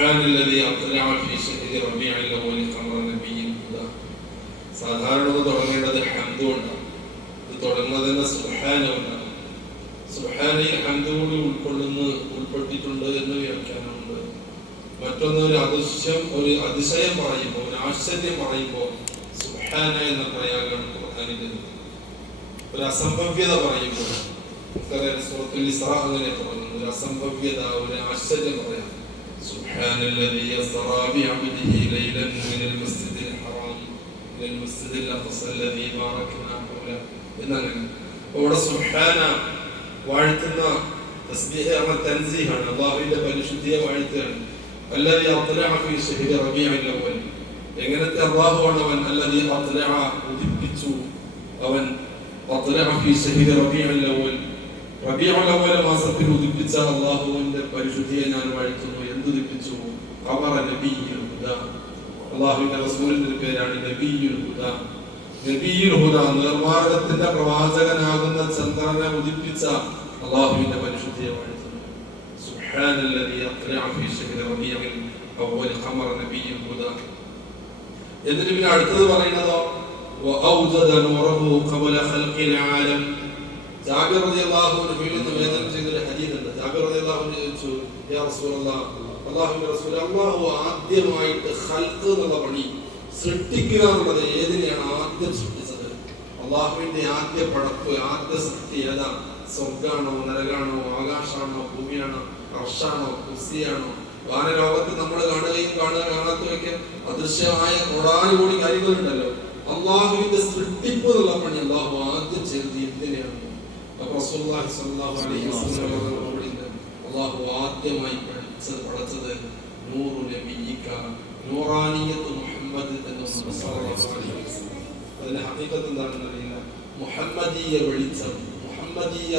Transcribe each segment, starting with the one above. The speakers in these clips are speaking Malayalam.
سبحان الذي أطلع في شهر ربيع الأول قمر نبي الهدى സാധാരണ ഇത് തുടങ്ങേണ്ടത് ഹംദ് കൊണ്ടാണ് ഇത് തുടങ്ങുന്നത് തന്നെ സുഹാന കൊണ്ടാണ് സുഹാനയിൽ ഹംദ് കൂടി ഉൾക്കൊള്ളുന്ന ഉൾപ്പെട്ടിട്ടുണ്ട് എന്ന് വ്യാഖ്യാനമുണ്ട് മറ്റൊന്ന് ഒരു അതിശയം ഒരു അതിശയം പറയുമ്പോൾ ഒരു ആശ്ചര്യം പറയുമ്പോൾ സുഹാന എന്ന പ്രയോഗമാണ് ഖുർആനിൽ ഒരു അസംഭവ്യത പറയുമ്പോൾ നമുക്കറിയാം സൂറത്തുൽ ഇസ്രാ അങ്ങനെ പറയുന്നത് ഒരു അസംഭവ്യത ഒരു ആശ്ചര്യം പറയാം سبحان الذي يسرى بعبده ليلا من المسجد الحرام إلى المسجد الأقصى الذي باركنا حوله എന്നങ്ങനെ അവിടെ സുഹാന വാഴ്ത്തുന്ന തസ്ബീഹ് എന്ന തൻസീഹാണ് അള്ളാഹുവിന്റെ പരിശുദ്ധിയെ വാഴ്ത്തുകയാണ് അല്ലതി അത്ലഅ ഫീ ശഹരി റബീഉൽ അവ്വൽ എങ്ങനത്തെ അള്ളാഹുവാണ് അവൻ അല്ലതി അത്ലഅ ഉദിപ്പിച്ചു അവൻ അത്ലഅ ഫീ ശഹരി റബീഉൽ അവ്വൽ റബീഉൽ അവ്വൽ മാസത്തിൽ ഉദിപ്പിച്ച അള്ളാഹുവിന്റെ പരിശുദ്ധിയെ ഞാൻ വാഴ്ത്തുന്നു എന്ത് ഉദിപ്പിച്ചു ഖമറ നബിയ്യുൽ ഹുദാ അള്ളാഹുവിന്റെ റസൂലിന്റെ പേരാണ് നബിയുൽ ഹുദാ നബിയുൽ ഹുദാ നിർമാർഗത്തിന്റെ പ്രവാചകനാകുന്ന ചന്ദ്രനെ ഉദിപ്പിച്ച അള്ളാഹുവിന്റെ പരിശുദ്ധിയെ വാഴ്ത്തുന്നു سبحان الذي أطلع في شهر ربيع أول قمر نبي الهدى എന്നിട്ട് പിന്നെ അടുത്തത് പറയുന്നതോ وأوجد نوره قبل خلق العالم ജാബിർ റളിയല്ലാഹു അൻഹു ചോദിച്ചു യാ ആദ്യമായിട്ട് സൃഷ്ടിച്ചത്? അള്ളാഹുവിന്റെ ആദ്യ പടപ്പ് ഭൂമിയാണോ നമ്മൾ കാണാത്തവയ്ക്ക് അദൃശ്യമായ കോടാനുകൂടി കാര്യങ്ങളുണ്ടല്ലോ. അള്ളാഹുവിന്റെ സൃഷ്ടിപ്പ് എന്നുള്ള പണി അള്ളാഹു അള്ളാഹു ആദ്യമായി പഠിച്ചത് പഠിച്ചത് നൂറു നബിയിക നൂറാനിയത്ത് മുഹമ്മദ് എന്ന് അതിന്റെ ഹഖീഖത്ത് എന്താണെന്ന് അറിയില്ല. മുഹമ്മദീയ വെളിച്ചം മുഹമ്മദീയ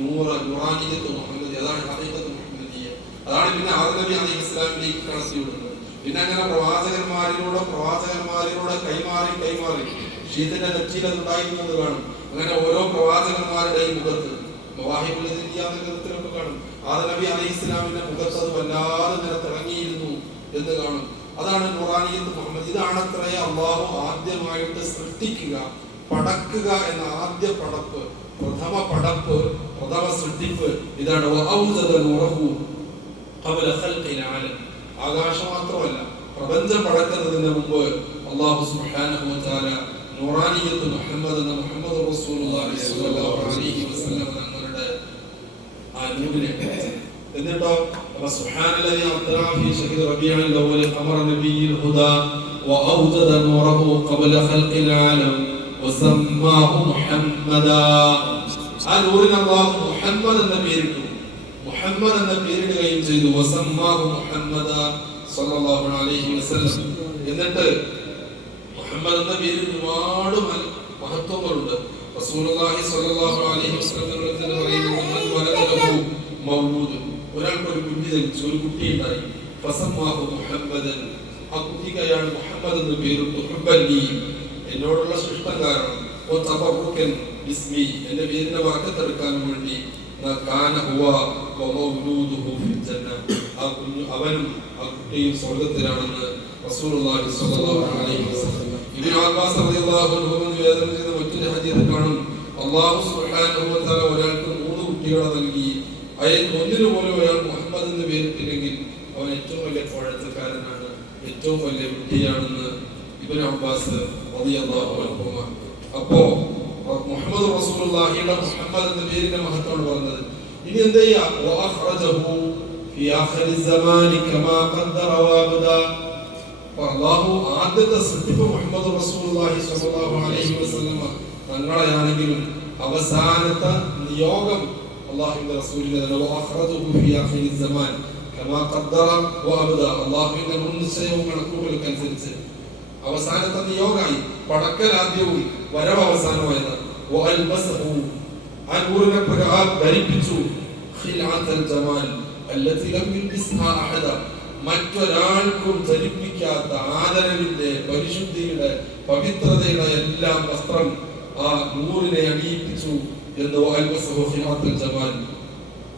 നൂറ നൂറാനിയത്ത് മുഹമ്മദി അതാണ് ഹഖീഖത്ത് മുഹമ്മദീയ. അതാണ് പിന്നെ ആദം നബി അലൈഹി ഇസ്ലാമിലേക്ക് കടത്തി വിടുന്നത്. പിന്നെ അങ്ങനെ പ്രവാചകന്മാരിലൂടെ പ്രവാചകന്മാരിലൂടെ കൈമാറി കൈമാറി. ഷീത്തിന്റെ നെറ്റിയിൽ ഉണ്ടായിരുന്നത് കാണും. അങ്ങനെ ഓരോ പ്രവാചകന്മാരുടെയും മുഖത്ത് ഇതിന്റെ കാണും. ആദം നബി അലൈഹി ഇസ്ലാമിന്റെ മുഖത്ത് അത് വല്ലാതെ നില എന്ന് കാണും. അതാണ് നുറാനിയത്ത് മുഹമ്മദ് ഇതാണ് അത്രയെ അള്ളാഹു ആദ്യമായിട്ട് സൃഷ്ടിക്കുക പടക്കുക എന്ന ആദ്യ പടപ്പ് പ്രഥമ പടപ്പ് പ്രഥമ സൃഷ്ടിപ്പ് ഇതാണ്. ആകാശം മാത്രമല്ല പ്രപഞ്ചം പടക്കുന്നതിന് മുമ്പ് അള്ളാഹു സുബ്ഹാനഹു വ തആല നൂറാനിയത്ത് മുഹമ്മദ് എന്ന മുഹമ്മദ് റസൂലുള്ളാഹി സ്വല്ലല്ലാഹു അലൈഹി വസല്ലം തങ്ങളുടെ ആ നൂറിനെ എന്നിട്ടോ അപ്പൊ സുബ്ഹാനല്ലദി അത്ലാ ഫീ ശഹരി റബീഉൽ അവ്വൽ ഖമറ നബിയിൽ ഹുദാ وأوجد نوره قبل خلق العالم وسماه محمدا ആ നൂറിന് അള്ളാഹു മുഹമ്മദ് എന്ന പേരിട്ടു മുഹമ്മദ് എന്ന പേരിടുകയും ചെയ്തു വസമ്മാഹു മുഹമ്മദ സല്ലല്ലാഹു അലൈഹി വസല്ലം എന്നിട്ട് മുഹമ്മദ് എന്ന പേരിൽ ഒരുപാട് മഹ- മഹത്വങ്ങളുണ്ട് റസൂലുള്ളാഹി സ്വല്ലല്ലാഹു അലൈഹി വസല്ലം തന്നെ പറയുന്നത് "മൻ വലദഹു മൗലൂദ് ഒരാൾക്ക് ഒരു ജനിച്ചു ഒരു കുട്ടി ഉണ്ടായി. ഫസമ്മാഹു മുഹമ്മദൻ. ആ കുട്ടിക്ക് അയാൾ മുഹമ്മദ് എന്ന് പേരിട്ടു. ഹുബ്ബല്ലി. എന്നോടുള്ള ശിഷ്ടം കാരണം ഓ തബറുക്കൻ ബിസ്മി എന്റെ പേരിനെ വാക്കത്തെടുക്കാൻ വേണ്ടി കാന ഹുവ വ മൗലൂദുഹു ഫിൽ ജന്ന ആ കുഞ്ഞു അവനും ആ കുട്ടിയും സ്വർഗത്തിലാണെന്ന് റസൂലുള്ളാഹി സ്വല്ലല്ലാഹു അലൈഹി വസല്ലം. ഇബ്നു അബ്ബാസ് റളിയല്ലാഹു അൻഹു നിവേദനം ചെയ്ത മറ്റൊരു ഹദീസിൽ കാണും. അള്ളാഹു സുബ്ഹാനഹു വ തആല ഒരാൾക്ക് മൂന്ന് കുട്ടികളെ നൽകി അയാൾ ഒന്നിനു പോലും അയാൾ മുഹമ്മദ് എന്ന് പേരിട്ടില്ലെങ്കിൽ അവൻ ഏറ്റവും വലിയ കോഴത്തക്കാരനാണ് ഏറ്റവും വലിയ വിദ്യയാണെന്ന് ഇബിൻ അബ്ബാസ് അപ്പോ മുഹമ്മദ് റസൂലുള്ളാഹിയുടെ മുഹമ്മദ് എന്ന പേരിന്റെ മഹത്വമാണ് പറഞ്ഞത്. ഇനി എന്താ അല്ലാഹു ആദ്യത്തെ സൃഷ്ടിപ്പ് മുഹമ്മദ് റസൂലുള്ളാഹി സ്വല്ലല്ലാഹു അലൈഹി വസല്ലം തങ്ങളെയാണെങ്കിലും അവസാനത്തെ നിയോഗം അല്ലാഹുവിന്റെ റസൂലിനെ തന്നെ വഅഖ്റജഹു ഫി الزمان സമാൻ ان മുൻനിശ്ചയവും കണക്കുകൂട്ടലുകൾക്ക് അനുസരിച്ച് അവസാനത്തെ നിയോഗമായി പടക്കൽ ആദ്യവും വരവ് അവസാനമായത് ആ നൂറിനെ പ്രകാരം ധരിപ്പിച്ചു. മറ്റൊരാൾക്കും ധരിപ്പിക്കാത്ത ആദരവിന്റെ പരിശുദ്ധിയുടെ പവിത്രതയുടെ എല്ലാം വസ്ത്രം ആ നൂറിനെ അണിയിപ്പിച്ചു. എന്ന് വഅൽബസഹു ഖിലാത്തൽ ജമാൽ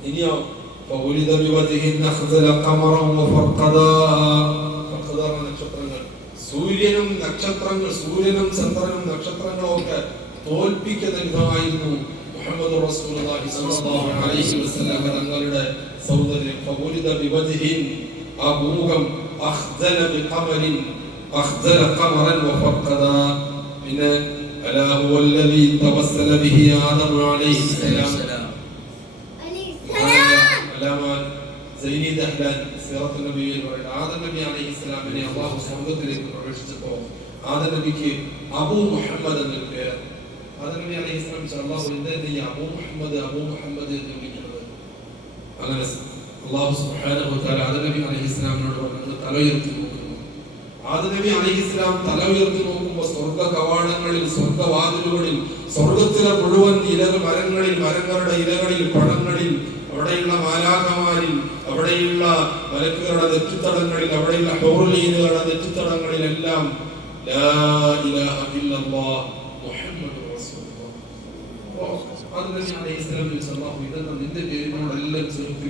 ഇനിയോ فولد بوجه أخذل قمرا وفرقدا ഫർഖദ എന്ന നക്ഷത്രങ്ങൾ സൂര്യനും നക്ഷത്രങ്ങൾ സൂര്യനും ചന്ദ്രനും നക്ഷത്രങ്ങളും ഒക്കെ തോൽപ്പിക്കുന്ന വിധമായിരുന്നു മുഹമ്മദ് റസൂലുള്ളാഹി സ്വല്ലല്ലാഹു അലൈഹി വസല്ലം തങ്ങളുടെ സൗന്ദര്യം ഫൗലിദ ബിവജ്ഹിൻ ആ ഭൂമുഖം അഖ്ദല ബിഖമരിൻ അഖ്ദല ഖമറൻ വഫർഖദ പിന്നെ അലാ ഹുവ الذي توسل به آدم عليه السلام അലാമ സൈനി ദഹ്ലാൻ സിറത്തുൽ നബിയിൽ പറയുന്നത് ആദം നബി അലൈഹി സ്വലാമിനെ അള്ളാഹു സ്വർഗത്തിലേക്ക് പ്രവേശിച്ചപ്പോൾ ആദം നബിക്ക് അബൂ മുഹമ്മദ് എന്നൊരു പേര് ആദം നബി അലൈഹി സ്വലാം ചോദിച്ചു, അള്ളാഹു എന്തെന്നെ ഈ അബൂ മുഹമ്മദ് അബൂ മുഹമ്മദ് എന്ന് വിളിക്കുന്നത് അങ്ങനെ അള്ളാഹു സുബ്ഹാനഹു വ തആല ആദം നബി അലൈഹി സ്വലാമിനോട് പറഞ്ഞു "നിങ്ങൾ തല ഉയർത്തി നോക്കുന്നു ആദം നബി അലൈഹി സ്വലാം തല ഉയർത്തി നോക്കുമ്പോൾ സ്വർഗ കവാടങ്ങളിൽ സ്വർഗവാതിലുകളിൽ സ്വർഗത്തിലെ മുഴുവൻ ഇലകൾ മരങ്ങളിൽ മരങ്ങളുടെ ഇലകളിൽ പഴങ്ങളിൽ അവിടെയുള്ള മാലാകമാരിൽ അവിടെയുള്ള മലക്കുകളുടെ നെറ്റിത്തടങ്ങളിൽ അവിടെയുള്ള ഹോർലീനുകളുടെ നെറ്റിത്തടങ്ങളിലെല്ലാം ലാ ഇലാഹ ഇല്ലല്ലാഹ് മുഹമ്മദുർ റസൂലുള്ളാഹ് അപ്പോ ആദം നബി അലൈഹി സ്വലാം ചോദിച്ചു, "അല്ലാഹു, ഇതെന്താ നിന്റെ പേരിനോടെല്ലാം ചേർത്ത്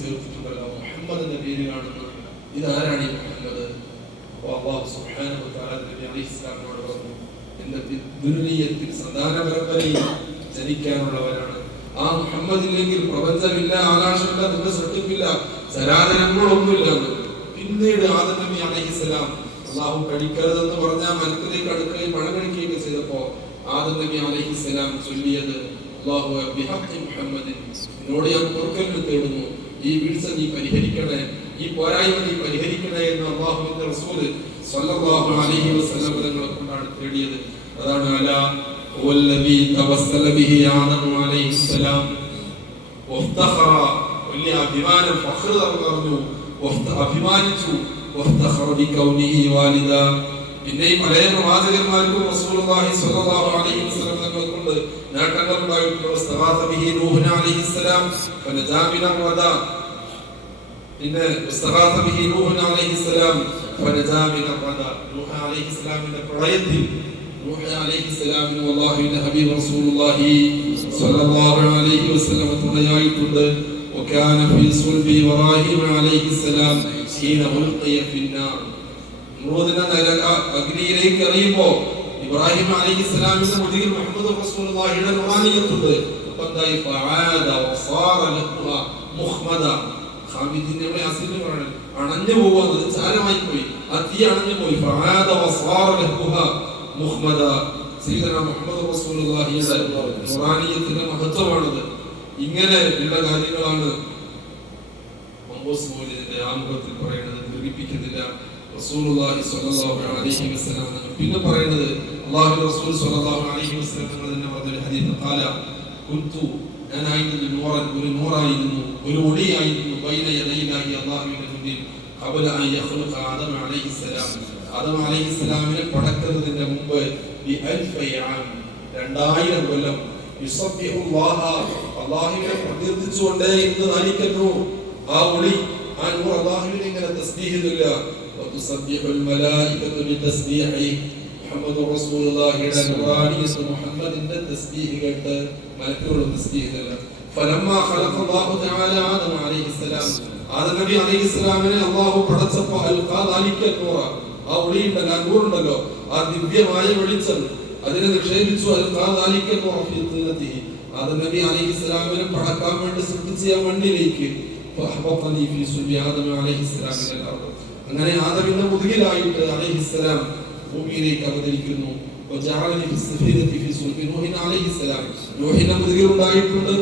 ചേർത്തിട്ടുണ്ടല്ലോ. മുഹമ്മദ് പേരിലാണെന്ന് ഇതാരാണ് ഈ മുഹമ്മദ്? വ തആല നബി അലൈഹി സ്വലാമിനോട് പറഞ്ഞു എന്റെ ദുരുനീയത്തിൽ സന്താന പരമ്പരയിൽ ജനിക്കാനുള്ളവരാണ്. ആ മുഹമ്മദ് ഇല്ലെങ്കിൽ പ്രപഞ്ചമില്ല ആകാശമില്ല നിന്റെ സൃഷ്ടിപ്പില്ല ചരാചരങ്ങളൊന്നുമില്ല പിന്നീട് ആദം നബി അലൈഹിസ്സലാം അള്ളാഹു കഴിക്കരുതെന്ന് പറഞ്ഞ മരത്തിലേക്ക് അടുക്കുകയും മഴ കഴിക്കുകയൊക്കെ ചെയ്തപ്പോ ആദം നബി അലൈഹിസ്സലാം ചൊല്ലിയത് അള്ളാഹു മുഹമ്മദിൻ എന്നോട് ഞാൻ പൊറുക്കലിന് തേടുന്നു. ഈ വീഴ്ച നീ പരിഹരിക്കണേ. ഈ പോരായ്മ നീ പരിഹരിക്കണേ എന്ന് അള്ളാഹുവിന്റെ റസൂൽ സല്ലല്ലാഹു അലൈഹി വസല്ലം തങ്ങളെ കൊണ്ടാണ് തേടിയത്. അതാണ് അല വല്ലദീ തവസ്സല ബിഹി ആദം അലൈഹിസ്സലാം വഫ്തഖറ വലിയ അഭിമാനം ഫഖ്ർ വഫ്ത- അഭിമാനിച്ചു. وافتخر بكونه വാലിദ. പിന്നെയും പഴയ പ്രവാചകന്മാർക്കും റസൂലുള്ളാഹി സ്വല്ലല്ലാഹു അലൈഹി വസല്ലം തങ്ങളെ കൊണ്ട് നേട്ടങ്ങൾ ഉണ്ടായിട്ടുണ്ട് ഇസ്തഗാസ ബിഹി നൂഹ് അലൈഹിസ്സലാം ഫനജാ മിനർ നൂഹ് അലൈഹിസ്സലാമിന്റെ പ്രളയത്തിൽ നൂഹ് അലൈഹിസ്സലാമിന് അല്ലാഹുവിന്റെ ഹബീബ് റസൂലുള്ളാഹി സ്വല്ലല്ലാഹു അലൈഹി വസല്ലം തുണയായിട്ടുണ്ട് وكان في صلب إبراهيم عليه السلام حين ألقي في النار നൂറിനെ നരക അഗ്നിയിലേക്ക് എറിയുമ്പോ ഇബ്രാഹിം അലൈഹി ഇസ്ലാമിന്റെ മുടിയിൽ മുഹമ്മദ് റസൂലുള്ളാഹിയുടെ നുറാനിയത്തുണ്ട് അപ്പൊ എന്തായി ഫആദ വസാറ ലഹുവ മുഹ്മദ ഇവിടെ അസിൽ പറയണം. അണഞ്ഞു പോകുന്നത് ചാരമായി പോയി. ആ തീ അണഞ്ഞു പോയി. മുഹമ്മദ്. മഹത്വമാണത്. ഇങ്ങനെ ഉള്ള കാര്യങ്ങളാണ് മംബോസ് മോലിന്റെ ആമുഖത്തിൽ പറയുന്നത് വസല്ലം പിന്നെ പറയുന്നത് അല്ലാഹു റസൂൽ അലൈഹി വസല്ലം തങ്ങൾ തന്നെ പറഞ്ഞ ഒരു ഹദീസ്. ഖാല കുന്തു ഞാനായിരുന്നു നൂറൻ ഒരു നൂറായിരുന്നു ഒരു ഒളിയായിരുന്നു ബൈന യദൈലാഹി അല്ലാഹുവിന്റെ മുന്നിൽ. യഖ്ലുഖ ആദം അലൈഹിസ്സലാം ആദം അലൈഹിസ്സലാമിനെ പടക്കുന്നതിന്റെ മുമ്പ് 2000 കൊല്ലം അല്ലാഹുവിനെ പ്രകീർത്തിച്ചുകൊണ്ടേ ഇന്ന് നാലിക്കുന്നു ആ ഒളി. ആ നൂർ അല്ലാഹുവിനെ ഇങ്ങനെ തസ്ബീഹ്. ചൊല്ലുക വതുസബ്ബിഹു الملائكة ബിതസ്ബീഹി മുഹമ്മദ് റസൂലുള്ളാഹിയുടെ നൂറാനിയത്ത് മുഹമ്മദിന്റെ തസ്ബീഹ് കേട്ട് മലക്കുകളും തസ്ബീഹ് ചൊല്ലുക فلما خلق الله تعالى آدم عليه السلام ആദം നബി അലൈഹി സ്വലാമിനെ അള്ളാഹു പടച്ചപ്പോ അൽഖാ ദാലിക നൂറ ആ ഒളി ഉണ്ടല്ലോ ആ നൂറുണ്ടല്ലോ ആ ദിവ്യമായ വെളിച്ചം അതിനെ നിക്ഷേപിച്ചു അൽഖാ ദാലിക നൂറ ഫീ ഖില്ലതിഹി ആദം നബി അലൈഹി സ്വലാമിനെ പടക്കാൻ വേണ്ടി സൃഷ്ടിച്ച ആ മണ്ണിലേക്ക് ഫഅഹ്ബതനി ഫീ സുബി ആദം അലൈഹി സ്വലാം ഇലൽ അർദ് അങ്ങനെ ആദമിന്റെ മുതുകിലായിട്ട് അലൈഹി സ്വലാം ഭൂമിയിലേക്ക് അവതരിക്കുന്നു വജഅലനി ഫി സഫീനതി ഫീ സുൽബി നൂഹിൻ അലൈഹി സ്വലാം നൂഹിന്റെ മുതുകിൽ ഉണ്ടായിട്ടുണ്ട്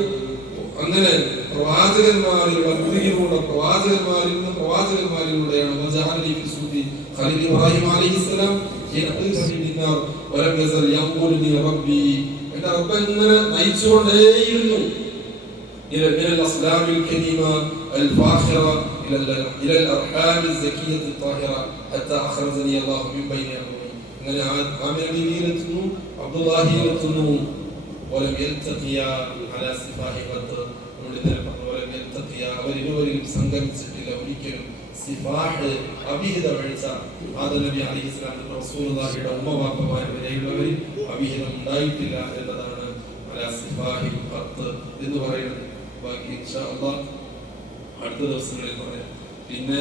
അങ്ങനെ പ്രവാചകന്മാരിലുള്ള മുതുകിലുള്ള പ്രവാചകന്മാരിൽ നിന്ന് പ്രവാചകന്മാരിലൂടെയാണ് വജഅലനി ഫി സുൽബി ഖലീൽ ഇബ്രാഹിം അലൈഹി സ്വലാം حين قلت في النار ولم يزل ينقلني ربي എന്റെ റബ്ബ് ഇങ്ങനെ നയിച്ചുകൊണ്ടേയിരുന്നു إلى من الأصلاب الكريمة الفاخرة إلى ال- إلى الأرحام الزكية الطاهرة حتى أخرجني الله من بين أمري അങ്ങനെ ആമിന ബീവിയിലെത്തുന്നു അബ്ദുല്ലാഹിയിലെത്തുന്നു അവരിരുവരും സംഗമിച്ചിട്ടില്ല ഒരിക്കലും സിഫാഹ് അഭിഹിത വീഴ്ച ആദനബി അലി ഇസ്ലാമിന്റെ റസൂലുള്ളാഹിയുടെ ഉമ്മ വാപ്പമാർ വരെയുള്ളവരിൽ അഭിഹിതം ഉണ്ടായിട്ടില്ല എന്നതാണ് അല സിഫാഹി പത്ത് എന്ന് പറയുന്നത്. ബാക്കി ഇൻഷാ അള്ളാഹ് അടുത്ത ദിവസങ്ങളിൽ പറയാം. പിന്നെ